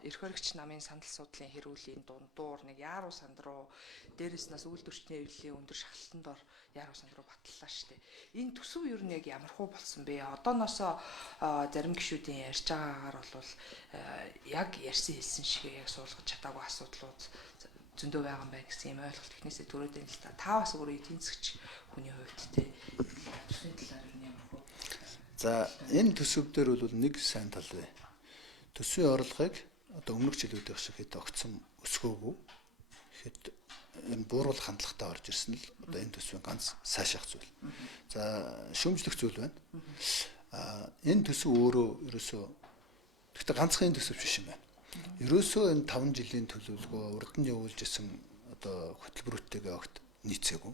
Эрх хоригч намын санал судлалын хэрүүлийн дундуур нэг Яаруу санд руу дээрээс нас үйлдвэрчний эвлэлийн өндөр шахалтанд ор Яаруу санд руу батллаа штэ. Энэ төсөв юу нэг ямар хуу болсон бэ? Одооноосоо зарим гишүүдийн ярьж байгаагаар бол яг ярьсан хэлсэн шиг яг суулгаж чадаагүй асуудлууд зөндөө байгаа юм байна гэсэн юм ойлголт ихнээсээ төрөөд байна л та. Та бас өөрөө эдийн засгч хүний хувьд те төсвийн талаар юу ямар хуу? За энэ төсөв дээр бол нэг сайн тал бай. Төсвийн орлогыг одоо өмнөх жилүүдийн шиг хэд огцом өсгөөгүй. Тэгэхэд энэ бууруулах хандлагатай орж ирсэн л одоо энэ төсвийн ганц сайшаах зүйл. За шүүмжлэх зүйл байна. Энэ төсөв өөрөө ерөөсөө гэхдээ ганцхан энэ төсөв биш юм байна. Ерөөсөө энэ 5 жилийн төлөвлөгөө урд нь явуулж исэн одоо хөтөлбөрүүдтэйгээ огт нийцээгүй.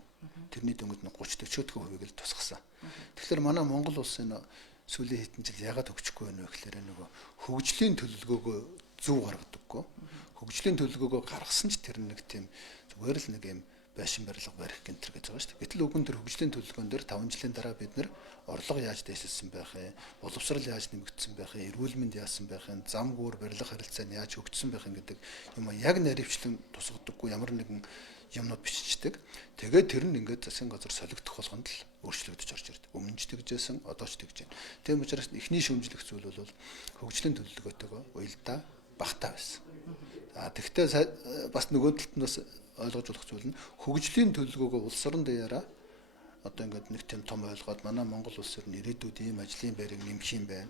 Тэрний дөнгөж 30-40% л тусгасан. Тэгэхээр манай Монгол улс энэ сүүлийн хэдэн жил яагаад хөгжихгүй байна вэ гэхээр нөгөө хөгжлийн төлөвлөгөөгөө зөв гаргадаггүй. Хөгжлийн төлөвлөгөөгөө гаргасан ч тэр нэг тийм зүгээр л нэг юм байшин барилга барих гэнтэр гэж байгаа шүү дээ. Гэтэл үгэн тэр хөгжлийн төлөвлөгөөн дээр 5 жилийн дараа бид нэр орлого яаж дэвшилсэн байх вэ? Боловсрал яаж нэмэгдсэн байх вэ? Эрүүл мэнд яасан байх вэ? Зам гүүр барилга харилцаа нь яаж хөгжсөн байх вэ гэдэг юм яг наривчлан тусгадаггүй ямар нэгэн юмнууд биччихдэг. Тэгээд тэр нь ингээд засгийн газар солигдох болгонд л өөрчлөгдөж орж ирдэг. Өмнө ч тэгжсэн, одоо ч тэгж байна. Тийм учраас эхний шүүмжлэх зүйл бол хөгжлийн төлөвлөгөөтэйгөө уялдаа багтаа байсан. Тэгвэл бас нөгөө талд нь бас ойлгож болох зүйл нь хөгжлийн төлөвлөгөөгөө улс орон даяараа одоо ингээд нэг тийм том ойлгоод манай Монгол улс ер нь ирээдүйд ийм ажлын байрыг нэмэх юм байна.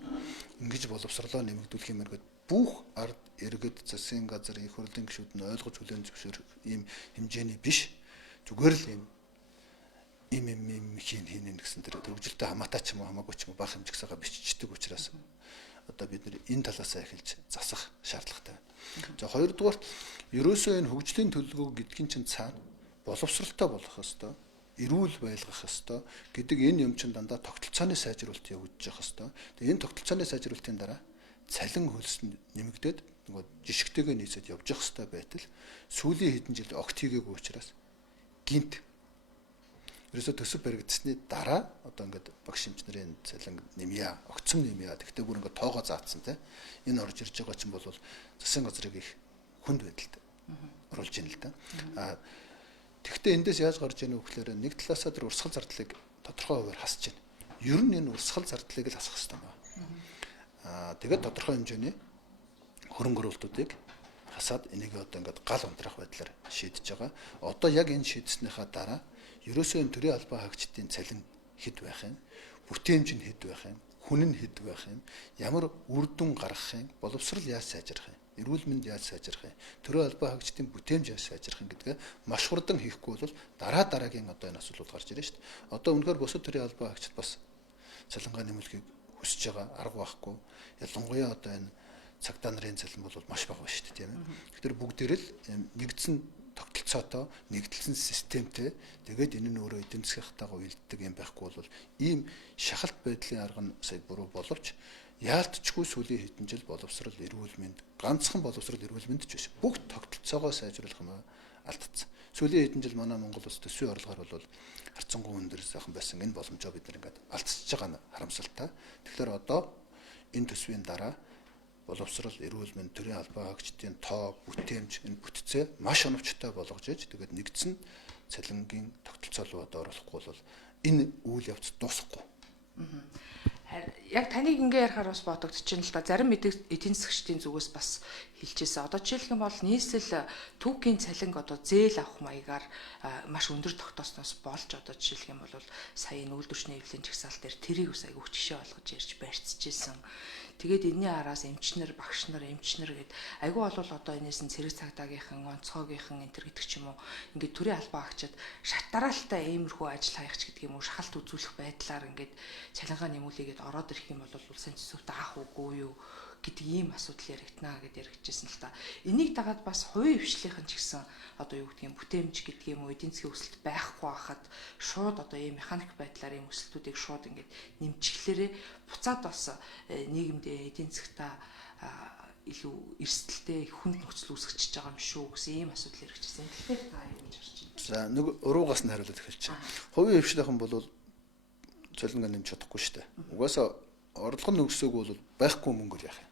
Ингэж боловсрлоо нэмэгдүүлэх юм гээд бүх ард иргэд засгийн газар их хурлын гишүүд нь ойлгож хүлээн зөвшөөрөх ийм хэмжээний биш. Зүгээр л ийм хийнэ гэсэн тэр хөгжилтэй хамаатай ч юм уу хамаагүй ч юм уу бага хэмжигсээгээ биччихдэг учраас одоо бид нэр энэ талаасаа эхэлж засах шаардлагатай байна. За хоёрдугаар ерөөсөө энэ хөгжлийн төлөвлөгөө гэдгийн чинь цаана боловсралтай болох ёстой, эрүүл байлгах ёстой гэдэг энэ юм чинь дандаа тогтолцооны сайжруулалт явагдаж явах ёстой. Тэгээ энэ тогтолцооны сайжруулалтын дараа цалин хөлс нь нэмэгдээд нөгөө жишгтэйгээ нийцээд явж явах ёстой байтал сүүлийн хэдэн жил огт хийгээгүй учраас гинт ерөөсө төсөв баригдсны дараа одоо ингээд багш хэмжнэрийн цалин нэмье, огцом нэмье. Тэгтээ бүр ингээд тоогоо заацсан те. Энэ орж ирж байгаа чинь бол засгийн газрыг их хүнд байдалд оруулж ийн л да. Тэгтээ эндээс яаж гарч ийнэ вэ гэхээр нэг талаасаа тэр урсгал зардлыг тодорхой хуваар хасж байна. Ер нь энэ урсгал зардлыг л хасах хэрэгтэй байна. Тэгээд тодорхой хэмжээний хөрөнгө оруулалтуудыг хасаад энийг одоо ингээд гал унтрах байдлаар шийдэж байгаа. Одоо яг энэ шийдснийхаа дараа ерөөсөө энэ төрийн албан хаагчдын цалин хэд байх юм, бүтээмж нь хэд байх юм, хүн нь хэд байх юм, ямар үр дүн гаргах юм, боловсрал яаж сайжрах юм, эрүүл мэнд яаж сайжрах юм, төрийн албан хаагчдын бүтээмж яаж сайжрах юм гэдгээ маш хурдан хийхгүй бол дараагийн одоо энэ асуудлууд гарч ирнэ шүү дээ. Одоо үнэхээр бусад төрийн албан хаагчид бас цалингаа нэмүүлэхийг хүсэж байгаа арга байхгүй. Ялангуяа одоо энэ цагдаа нарын цалин бол маш бага байна шүү дээ, тийм ээ. Тэгэхээр бүгдээр л нэгдсэн тогтолцоотой нэгдэлсэн системтэй тэгээд энэ нь өөрөө эдийн засгийнхтайгаа уялддаг юм байхгүй бол ийм шахалт байдлын арга нь сая буруу боловч яалтчгүй сүүлийн хэдэн жил боловсрал эрүүл мэнд ганцхан боловсрал эрүүл мэнд ч биш бүх тогтолцоогоо сайжруулах юм алдсан. Сүүлийн хэдэн жил манай Монгол улс төсвийн орлогоор бол харьцангуй өндөр сайхан байсан энэ боломжоо бид нэг ингээд алдчихж байгаа нь харамсалтай. Тэгэхээр одоо энэ төсвийн дараа боловсрал эрүүл мэнд төрийн албан хаагчдын тоо бүтээмж энэ бүтцээ маш оновчтой болгож иж тэгээд нэгдсэн цалингийн тогтолцоолууд оруулахгүй бол энэ үйл явц дуусахгүй. Яг таныг ингээ ярихаар бас бодогдчихно л да. Зарим эдийн засгчдын зүгээс бас хэлчихсэн. Одоо жишээлх юм бол нийслэл түүхийн цалинг одоо зээл авах маягаар маш өндөр тогтоосноос болж одоо жишээлх юм бол сая нүүлдвэрчний эвлэлийн жагсаал дээр тэрийг ус айгүйх жишээ болгож ярьж барьцчихсэн. Тэгээд энэний араас эмчнэр, багш нар, эмчнэр гээд айгүй болвол одоо энэс нь цэрэг цагдаагийнхан, онцгойгийнхан энэ төр гэдэг ч юм уу ингээд төрийн албан хаагчид шат дараалтаа иймэрхүү ажил хаягч гэдэг юм уу шахалт үзүүлэх байдлаар ингээд цалингаа нэмүүлээгээд ороод ирэх юм бол улсын төсөвт авах үгүй юу гэдэг ийм асуудал яригдана гэдээ яригдчихсэн л та. Энийг дагаад бас хувийн хвшлийнхэн ч гэсэн одоо юу гэдгийг бүтээмж гэдэг юм уу эдийн засгийн өсөлт байхгүй хахад шууд одоо ийм механик байдлаар ийм өсөлтүүдийг шууд ингээд нэмчихлээрээ буцаад бас нийгэмдээ эдийн засгтаа илүү эрсдэлтэй хүнд нөхцөл үүсгэж байгаа юм шүү гэсэн ийм асуудал яригдчихсэн. Тэгэхээр та юу гэж харж байна? За нэг уруугаас нь хариулаад эхэлж байна. Хувийн хвшлийнхэн бол цалингаа нэмж чадахгүй шүү дээ. Угаасаа орлого нь өсөөгүй бол байхгүй мөнгөөр яах юм.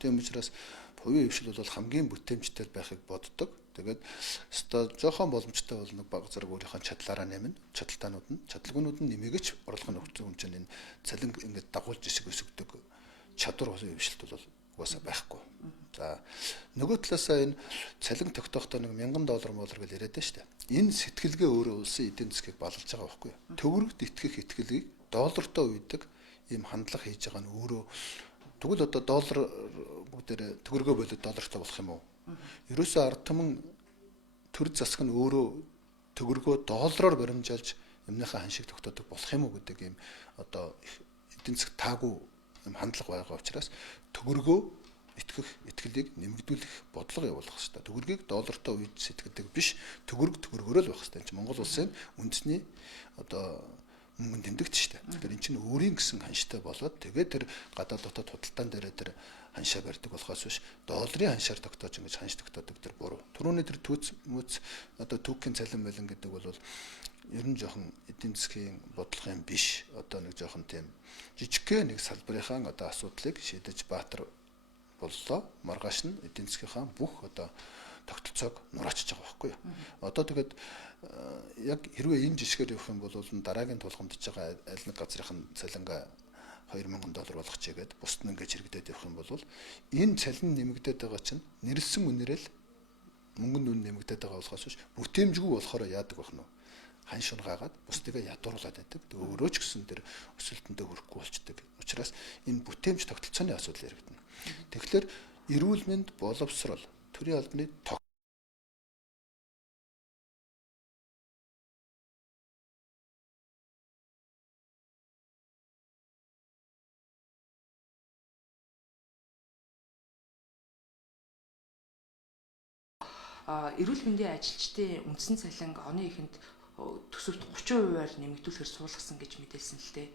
Тийм учраас хувийн хөвшил бол хамгийн бүтээмжтэй байхыг боддог. Тэгээд өстой жоохон боломжтой бол нэг баг зэрэг өөрийнхөө чадлаараа нэмнэ. Чадалгүйнүүд нь нэмэгч орлого нөхцөл хэмжээнд энэ цалин ингээд дагуулж исэг өсгдөг чадвар хувийн хөвшилт бол угаасаа байхгүй. За нөгөө талаасаа энэ цалин тогтоохдоо нэг $1000 гэж яриад байна шүү дээ. Энэ сэтгэлгээ өөрөө улсын эдийн засгийг балалж байгаа байхгүй юу? Төгрөгт итгэх итгэлийг доллартай үйдэг ийм хандлага хийж байгаа нь өөрөө тэгвэл одоо доллар бүгдээр төгрөгөө болоод доллартай болох юм уу? Ерөөсөө ард түмэн төр засаг нь өөрөө төгрөгөө доллараар баримжаалж юмныхаа ханшиг тогтоодог болох юм уу гэдэг ийм одоо эдийн засаг таагүй юм хандлага байгаа учраас төгрөгөө итгэх итгэлийг нэмэгдүүлэх бодлого явуулах хэрэгтэй. Төгрөгийг доллартай үйж сэтгэдэг биш, төгрөгөөр л байх хэрэгтэй. Монгол улсын үндэсний одоо мөнгө тэмдэгт шүү дээ. Тэгэхээр эн чинь өөрийн гэсэн ханштай болоод тэгээд тэр гадаад дотоод худалдаан дээр тэр ханшаа барьдаг болохоос биш долларын ханшаар тогтоож ингэж ханш тогтоодог тэр буруу. Түрүүний тэр түүц одоо түүхийн цалин байлан гэдэг бол ер нь жоохон эдийн засгийн бодлогын биш. Одоо нэг жоохон тийм жижигхэн нэг салбарынхаа одоо асуудлыг шийдэж баатар боллоо. Маргааш нь эдийн засгийнхаа бүх одоо тогтолцоог нураачж байгаа байхгүй юу. Одоо тэгээд яг хэрвээ энэ жишгээр явах юм бол дараагийн тулгамдж байгаа аль нэг газрын цалингаа $2000 болгочихъя гэд бусд нь ингэж хэрэгдээд явах юм бол энэ цалин нэмэгдээд байгаа чинь нэрлсэн үнээрэл мөнгөнд үн нэмэгдээд байгаа болохоос биш бүтээмжгүй болохоор яадаг байх нь хань шунгаагаад бусдыгаа ядууруулад байдаг. Тэгээ өөрөө ч гэсэн тэр өсөлтөндөө хүрэхгүй болчдөг. Учираас энэ бүтээмж тогтолцооны асуудал яригдана. Тэгэхээр эрүүл мэнд боловсрол төрийн албаны эрүүл мэндийн ажилчдын үндсэн цалин оны эхэнд төсөвт 30%-аар нэмэгдүүлэхээр суулгасан гэж мэдээлсэн л дээ.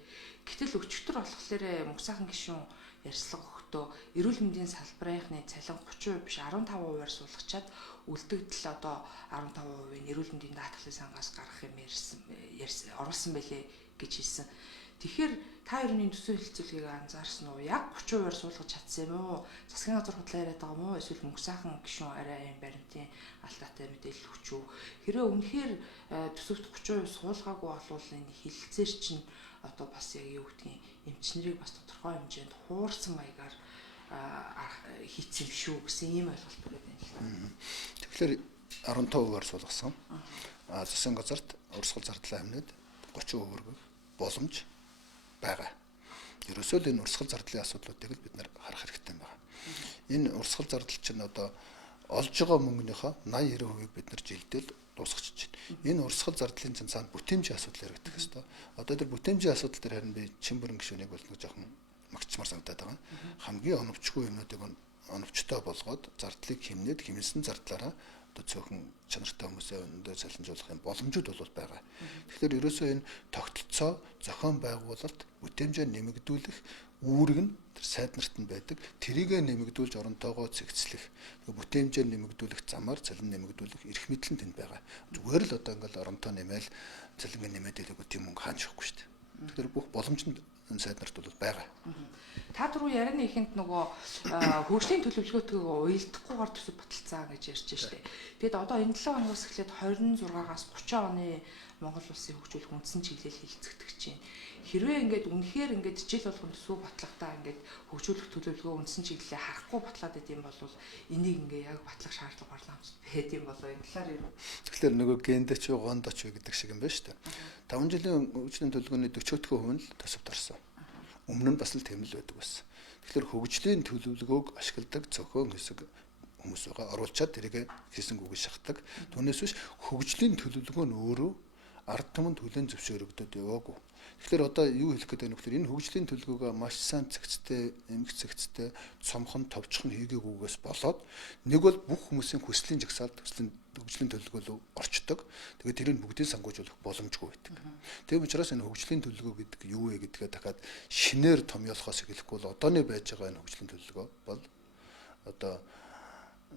Гэтэл өчигдөр болохоор мөнх сайхан гишүүн ярьцлага өгтөө эрүүл мэндийн салбарынхны цалин 30% биш 15%-аар суулгачаад үлдэгдэл одоо 15%-ийн эрүүл мэндийн даатгалын сангаас гаргах юм оруулсан байлээ гэж хэлсэн. Тэгэхээр та хоёрын төсөв хэлцүүлгийг анзаарсан уу? Яг 30%-аар суулгаж чадсан юм уу? Засгийн газар худлаа яриад байгаа юм уу? Эсвэл мөнх сайхан гишүүн арай юм баримтын алдаатай мэдээлэл өгч үү? Хэрвээ үнэхээр төсөвт 30% суулгаагүй болвол энэ хэлэлцээр чинь одоо бас яг юу гэдгийг эмчнэрийг бас тодорхой хэмжээнд хуурсан маягаар хийцэн биш үү гэсэн ийм ойлголт төрөд байна. Тэгэхээр 15%-аар суулгасан. Засгийн газарт урсгал зардлаа хэмнээд 30% өргөх боломж байгаа. Ерөөсөө л энэ урсгал зардлын асуудлуудыг л бид нар харах хэрэгтэй байна. Энэ урсгал зардал чинь одоо олж байгаа мөнгөнийхөө 80-90%-ийг бид нар жилдэл дуусгачих чинь. Энэ урсгал зардлын цаана бүтээмжийн асуудал яригдах хэвээр. Одоо тэр бүтээмжийн асуудал дээр харин би Чимбэрэн гишүүнийг бол нэг жоохон магтчмар санагдаад байгаа. Хамгийн оновчгүй юмнуудыг оновчтой болгоод зардлыг хэмнэсэн зардлаараа одоо цөөхөн чанартай хүмүүсээ өндөө цалинжуулах юм боломжууд бол байгаа. Тэгэхээр ерөөсөө энэ тогтолцоо зохион байгуулалт бүтээмжээ нэмэгдүүлэх үүрэг нь тэр сайд нарт нь байдаг. Тэрийгэ нэмэгдүүлж оронтойгоо цэгцлэх, бүтээмжээ нэмэгдүүлэх замаар цалин нэмэгдүүлэх эрх мэдэл нь тэнд байгаа. Зүгээр л одоо ингээл оронтой нэмэл цалингээ нэмээд идэхгүй тийм мөнгө хаанч өгөхгүй шүү дээ. Тэгэхээр бүх боломж нь энэ сайд нарт бол байгаа. Та түрүү ярианы ихэнд нөгөө хөгжлийн төлөвлөгөөтэйг уялдахгүйгээр төсөв баталцаа гэж ярьж штэ. Тэгэд одоо энэ 7 хоногоос эхлээд 26-аас 30 оны Монгол улсын хөгжүүлэх үндсэн чиглэл хилцэгдэх чинь. Хэрвээ ингээд үнэхээр ингээд жил болгон төсөв батлагтаа ингээд хөгжүүлэх төлөвлөгөө үндсэн чиглэлээ харахгүй батлаад идэм бол энийг ингээд яг батлах шаардлага парламентд байд юм болоо энэ талаар юу? Тэгэхээр нөгөө гендеч гондоч гэдэг шиг юм байна шүү дээ. 5 жилийн хөгжлийн төлөвлөгөөний 40% нь л төсөвт орсон. Өмнө нь бас л тийм л байдаг байсан. Тэгэхээр хөгжлийн төлөвлөгөөг ашигладаг цөөхөн хэсэг хүмүүс байгаа. Оруулчаад тэрийг хийсэнгүүгээ шахдаг. Түүнээс биш хөгжлийн төлөвлөгөө нь өөрөө ард түмэнд хүлээн зөвшөөрөгдөд яваагүй. Тэгэхээр одоо юу хэлэх гээд байна вэ гэхээр энэ хөгжлийн төлөвлөгөөгөө маш сайн цэгцтэй, эмх цэгцтэй, цомхон товчхон хийгээгүйгээс болоод нэг бол бүх хүмүүсийн хүслийн жагсаалд хөгжлийн төлөвлөгөө рүү орчдог. Тэгээд тэрийг бүгдийг сангуужуулах боломжгүй байдаг. Тийм учраас энэ хөгжлийн төлөвлөгөө гэдэг юу вэ гэдгээ дахиад шинээр томьёолохоос эхлэхгүй бол одооний байж байгаа энэ хөгжлийн төлөвлөгөө бол одоо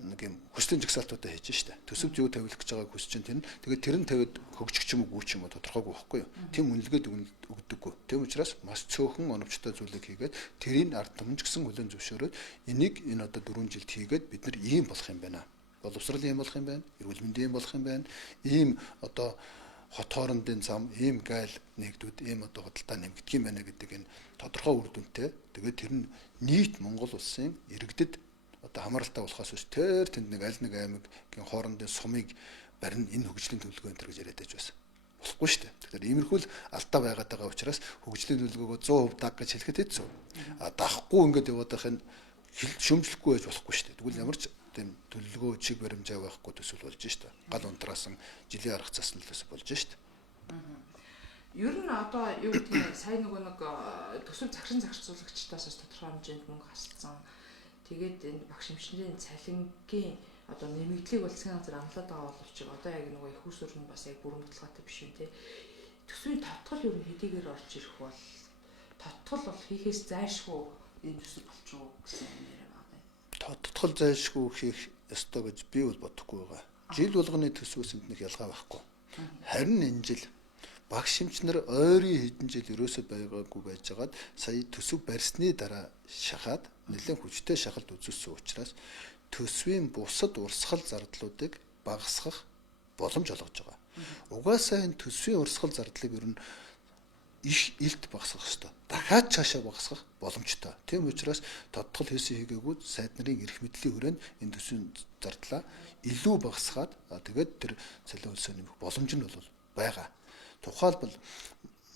нэг юм хүслийн жагсаалтуудаа хийж штэ. Төсөвд юу тавилах гэж байгааг хүсэж чинь тэр. Тэгээд тэр нь тавиад хөгжих ч юм уу гүр ч юм уу тодорхойгүй байхгүй юу. Тим үнэлгээд өгдөггүй. Тэм учраас маш цөөхөн оновчтой зүйлийг хийгээд тэрийг ард түмэн ч гэсэн хүлэн зөвшөөрөөд энийг энэ одоо 4 жилд хийгээд бид нар ийм болох юм байна. Боловсрал ийм болох юм байна. Эрүүл мэндийн ийм болох юм байна. Ийм одоо хот хоорондын зам, ийм гайл нэгдүүд, ийм одоо худалдаа нэмэгдэх юм байна гэдэг энэ тодорхой үр дүнтэй. Тэгээд тэр нь нийт Монгол улсын иргэдэд одоо хамааралтай болохоос биш тэр тэнд нэг аль нэг аймагын хоорондын сумыг барин энэ хөгжлийн төлөвлөгөө энэ гэж яриад байж байсан. Болохгүй шүү дээ. Тэгэхээр иймэрхүү л алдаа байгаад байгаа учраас хөгжлийн төлөвлөгөөгөө 100% даг гэж хэлэхэд хэцүү. Дахгүй ингээд яваад байх нь шөмжлөхгүй байж болохгүй шүү дээ. Тэгвэл ямар ч тийм төлөвлөгөө чиг баримжаа байхгүй төсөл болж шүү дээ. Гал унтраасан жилийн арга засал төсөл болж шүү дээ. Ер нь одоо юу гэдэг нь сайн нэг төсөв зарцуулагчдаас тодорхой хэмжээнд мөнгө хасцсан. Тэгээд энэ багш эмчнэрийн цалингийн одоо нэмэгдлийг бол засгийн газар амлаад байгаа боловч одоо яг нэг их усүр нь бас яг бүрэн баталгаатай биш юм те. Төсвийн тодтол ер нь хэдийгээр орж ирэх бол тодтол бол хийхээс зайлшгүй энэ төсөв болчихоо гэсэн юм яриа байна. Тодтол зайлшгүй хийх ёстой гэж би бол бодохгүй байгаа. Жил болгоны төсвөөс энднэх ялгаа байхгүй. Харин энэ жил багш эмчнэр ойрын хэдэн жил ерөөсөд байгаагүй байжгаад сая төсөв барьсны дараа шахаад нэлээд хүчтэй шахалт үзүүлсэн учраас төсвийн бусад урсгал зардлуудыг багасгах боломж олгож байгаа. Угаасаа энэ төсвийн урсгал зардлыг ер нь их илт багасгах ёстой. Дахиад цаашаа багасгах боломжтой. Тийм учраас тодтол хийсэн хийгээгүй сайд нарын эрх мэдлийн хүрээнд энэ төсвийн зардлаа илүү багасгаад тэгээд тэр цалин хөлсөө нэмэх боломж нь бол байгаа. Тухайлбал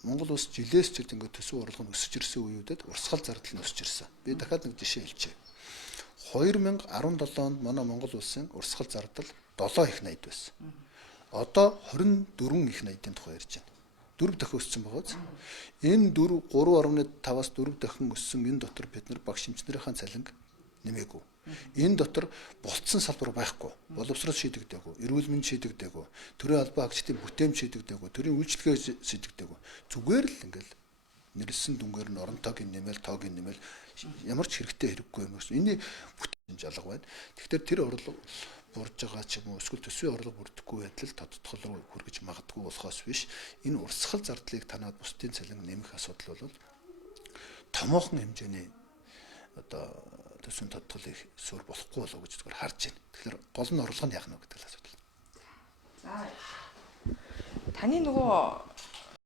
Монгол улс жилээс жилд ингээд төсөв орлого нь өсөж ирсэн үеүүдэд урсгал зардал нь өсөж ирсэн. Би дахиад нэг жишээ хэлчихье. 2017 онд манай Монгол улсын урсгал зардал 7 их 80 байсан. Одоо 24 их 80-ийн тухай ярьж байна. 4 дахин өссөн байгаа биз? Энэ 3.5-аас 4 дахин өссөн энэ дотор бид нар багш эмчнэрийн цалинг нэмээгүй. Энэ дотор болцсон салбар байхгүй. Боловсрол шийдэгдээгүй, эрүүл мэнд шийдэгдээгүй, төрийн албан хаагчдын бүтээмж шийдэгдээгүй, төрийн үйлчлэгээ шийдэгдээгүй. Зүгээр л ингээл нэрэлсэн дүнгээр нь орон тоогийн нэмэл, тоогийн нэмэл ямар ч хэрэгтэй хэрэггүй юм гэсэн. Эний бүтээмж алга байна. Тэгэхээр тэр орлого бурж байгаа ч юм уу эсвэл төсвийн орлого бүрдэхгүй байтал тодтгол руу хүргэж магадгүй болохоос биш. Энэ урсгал зардлыг танаад бусдын цалин нэмэх асуудал бол томоохон хэмжээний одоо төсвийн тодтгол их суурь болохгүй болов гэж зүгээр харж байна. Тэгэхээр гол нь орлого нь яах нь вэ гэдэг л асуудал. За таны нөгөө